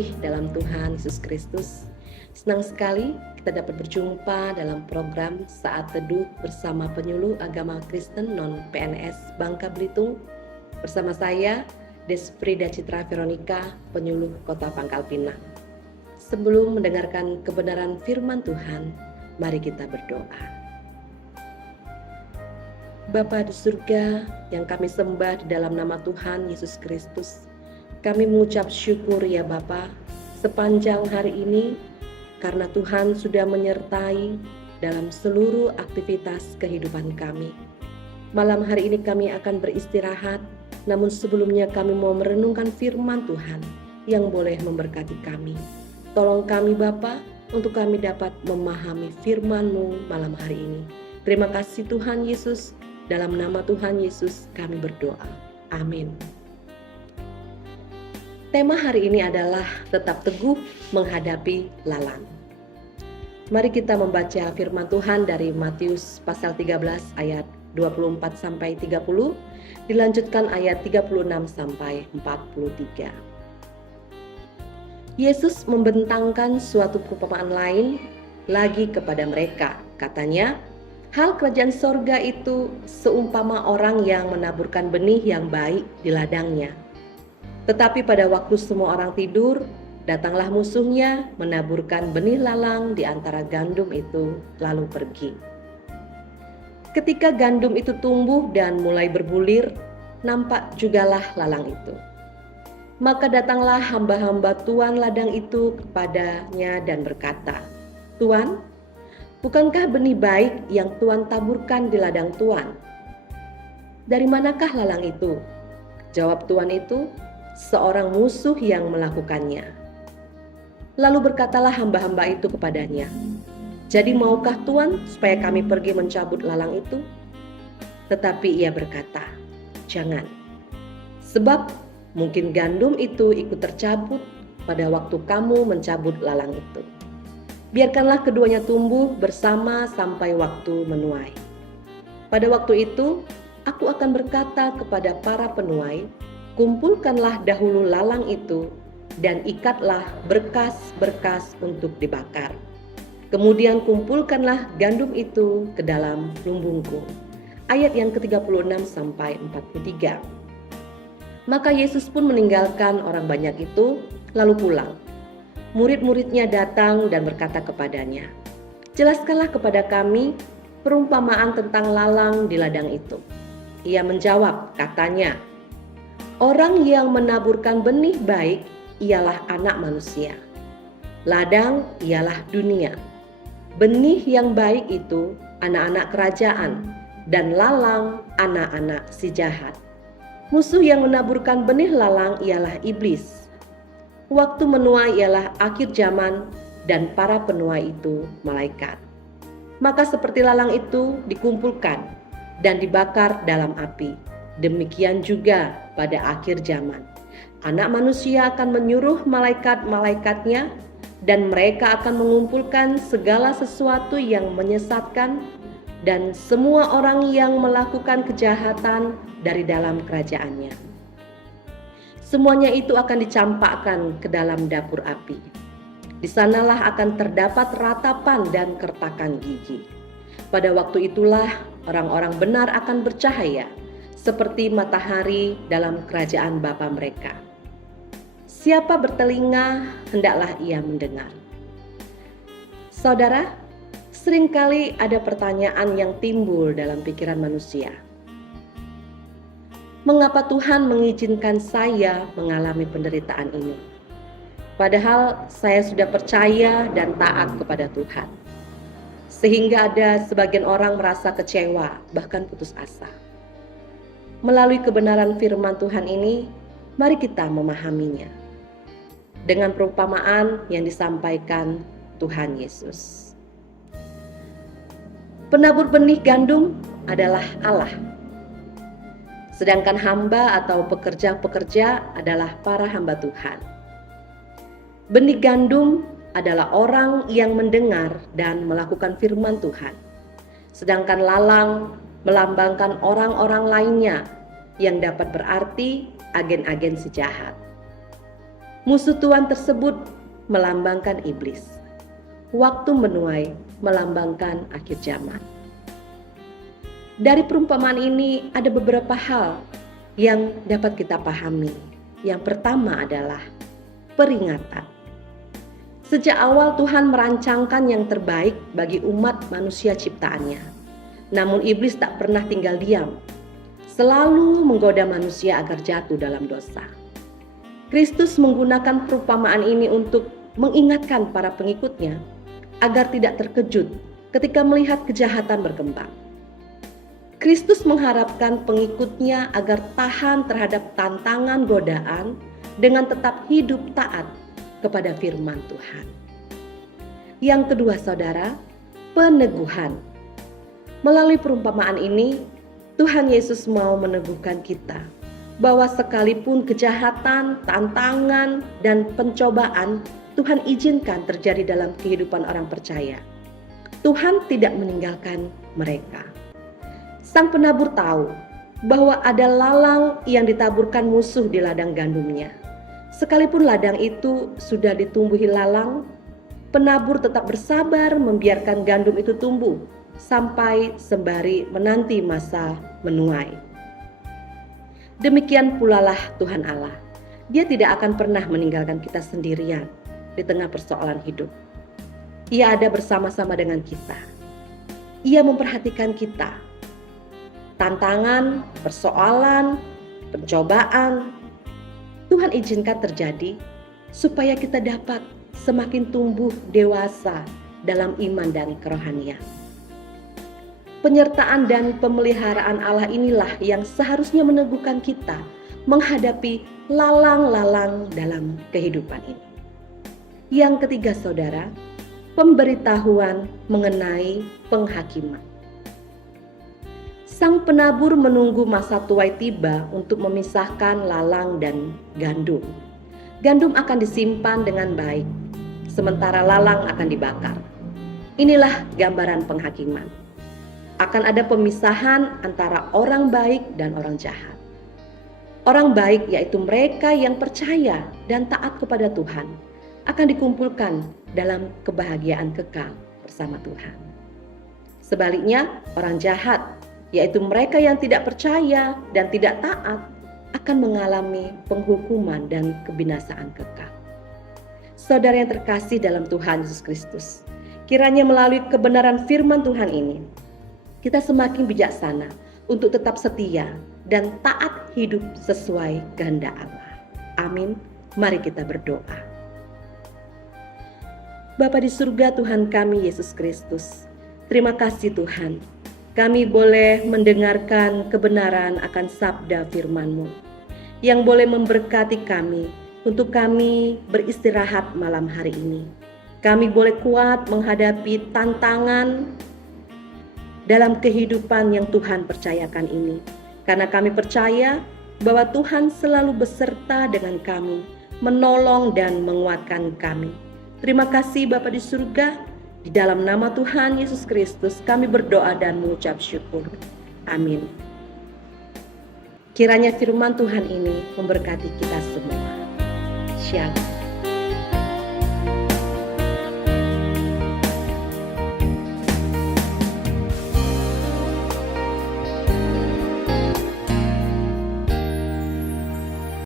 kekasih dalam Tuhan Yesus Kristus, senang sekali kita dapat berjumpa dalam program Saat Teduh bersama penyuluh agama Kristen non-PNS Bangka Belitung. Bersama saya, Desfrida Citra Veronica, penyuluh Kota Pangkal Pinang. Sebelum mendengarkan kebenaran firman Tuhan, mari kita berdoa. Bapa di surga yang kami sembah di dalam nama Tuhan Yesus Kristus, kami mengucap syukur ya Bapa sepanjang hari ini karena Tuhan sudah menyertai dalam seluruh aktivitas kehidupan kami. Malam hari ini kami akan beristirahat, namun sebelumnya kami mau merenungkan firman Tuhan yang boleh memberkati kami. Tolong kami Bapa untuk kami dapat memahami firman-Mu malam hari ini. Terima kasih Tuhan Yesus, dalam nama Tuhan Yesus kami berdoa. Amin. Tema hari ini adalah tetap teguh menghadapi lalang. Mari kita membaca firman Tuhan dari Matius pasal 13 ayat 24 sampai 30, dilanjutkan ayat 36 sampai 43. Yesus membentangkan suatu perumpamaan lain lagi kepada mereka. Katanya, hal kerajaan sorga itu seumpama orang yang menaburkan benih yang baik di ladangnya. Tetapi pada waktu semua orang tidur, datanglah musuhnya menaburkan benih lalang di antara gandum itu, lalu pergi. Ketika gandum itu tumbuh dan mulai berbulir, nampak jugalah lalang itu. Maka datanglah hamba-hamba tuan ladang itu kepadanya dan berkata, "Tuan, bukankah benih baik yang Tuan taburkan di ladang Tuan? Dari manakah lalang itu?" Jawab tuan itu, "Seorang musuh yang melakukannya." Lalu berkatalah hamba-hamba itu kepadanya, "Jadi maukah Tuan supaya kami pergi mencabut lalang itu?" Tetapi ia berkata, "Jangan, sebab mungkin gandum itu ikut tercabut pada waktu kamu mencabut lalang itu. Biarkanlah keduanya tumbuh bersama sampai waktu menuai. Pada waktu itu, aku akan berkata kepada para penuai, kumpulkanlah dahulu lalang itu dan ikatlah berkas-berkas untuk dibakar. Kemudian kumpulkanlah gandum itu ke dalam lumbungku." Ayat yang ke-36 sampai 43. Maka Yesus pun meninggalkan orang banyak itu lalu pulang. Murid-muridnya datang dan berkata kepadanya, "Jelaskanlah kepada kami perumpamaan tentang lalang di ladang itu." Ia menjawab, katanya, "Orang yang menaburkan benih baik ialah anak manusia. Ladang ialah dunia. Benih yang baik itu anak-anak kerajaan, dan lalang anak-anak si jahat. Musuh yang menaburkan benih lalang ialah iblis. Waktu menuai ialah akhir zaman, dan para penuai itu malaikat. Maka seperti lalang itu dikumpulkan dan dibakar dalam api, demikian juga pada akhir zaman. Anak manusia akan menyuruh malaikat-malaikatnya, dan mereka akan mengumpulkan segala sesuatu yang menyesatkan dan semua orang yang melakukan kejahatan dari dalam kerajaannya. Semuanya itu akan dicampakkan ke dalam dapur api. Di sanalah akan terdapat ratapan dan kertakan gigi. Pada waktu itulah orang-orang benar akan bercahaya seperti matahari dalam kerajaan Bapa mereka. Siapa bertelinga, hendaklah ia mendengar. Saudara, seringkali ada pertanyaan yang timbul dalam pikiran manusia. Mengapa Tuhan mengizinkan saya mengalami penderitaan ini? Padahal saya sudah percaya dan taat kepada Tuhan. Sehingga ada sebagian orang merasa kecewa, bahkan putus asa. Melalui kebenaran firman Tuhan ini, mari kita memahaminya dengan perumpamaan yang disampaikan Tuhan Yesus. Penabur benih gandum adalah Allah, sedangkan hamba atau pekerja-pekerja adalah para hamba Tuhan. Benih gandum adalah orang yang mendengar dan melakukan firman Tuhan, sedangkan lalang melambangkan orang-orang lainnya yang dapat berarti agen-agen si jahat. Musuh Tuhan tersebut melambangkan iblis. Waktu menuai melambangkan akhir zaman. Dari perumpamaan ini ada beberapa hal yang dapat kita pahami. Yang pertama adalah peringatan. Sejak awal Tuhan merancangkan yang terbaik bagi umat manusia ciptaannya. Namun iblis tak pernah tinggal diam, selalu menggoda manusia agar jatuh dalam dosa. Kristus menggunakan perumpamaan ini untuk mengingatkan para pengikutnya agar tidak terkejut ketika melihat kejahatan berkembang. Kristus mengharapkan pengikutnya agar tahan terhadap tantangan godaan dengan tetap hidup taat kepada firman Tuhan. Yang kedua, saudara, peneguhan. Melalui perumpamaan ini, Tuhan Yesus mau meneguhkan kita bahwa sekalipun kejahatan, tantangan, dan pencobaan Tuhan izinkan terjadi dalam kehidupan orang percaya, Tuhan tidak meninggalkan mereka. Sang penabur tahu bahwa ada lalang yang ditaburkan musuh di ladang gandumnya. Sekalipun ladang itu sudah ditumbuhi lalang, penabur tetap bersabar membiarkan gandum itu tumbuh sampai sembari menanti masa menuai. Demikian pula lah Tuhan Allah. Dia tidak akan pernah meninggalkan kita sendirian di tengah persoalan hidup. Ia ada bersama-sama dengan kita. Ia memperhatikan kita. Tantangan, persoalan, pencobaan, Tuhan izinkan terjadi supaya kita dapat semakin tumbuh dewasa dalam iman dan kerohanian. Penyertaan dan pemeliharaan Allah inilah yang seharusnya meneguhkan kita menghadapi lalang-lalang dalam kehidupan ini. Yang ketiga, saudara, pemberitahuan mengenai penghakiman. Sang penabur menunggu masa tuai tiba untuk memisahkan lalang dan gandum. Gandum akan disimpan dengan baik, sementara lalang akan dibakar. Inilah gambaran penghakiman. Akan ada pemisahan antara orang baik dan orang jahat. Orang baik, yaitu mereka yang percaya dan taat kepada Tuhan, akan dikumpulkan dalam kebahagiaan kekal bersama Tuhan. Sebaliknya, orang jahat, yaitu mereka yang tidak percaya dan tidak taat, akan mengalami penghukuman dan kebinasaan kekal. Saudara yang terkasih dalam Tuhan Yesus Kristus, kiranya melalui kebenaran firman Tuhan ini, kita semakin bijaksana untuk tetap setia dan taat hidup sesuai kehendak Allah. Amin. Mari kita berdoa. Bapa di surga, Tuhan kami Yesus Kristus, terima kasih Tuhan. Kami boleh mendengarkan kebenaran akan sabda firman-Mu yang boleh memberkati kami untuk kami beristirahat malam hari ini. Kami boleh kuat menghadapi tantangan dalam kehidupan yang Tuhan percayakan ini. Karena kami percaya bahwa Tuhan selalu beserta dengan kami, menolong dan menguatkan kami. Terima kasih Bapa di surga. Di dalam nama Tuhan Yesus Kristus kami berdoa dan mengucap syukur. Amin. Kiranya firman Tuhan ini memberkati kita semua. Shalom.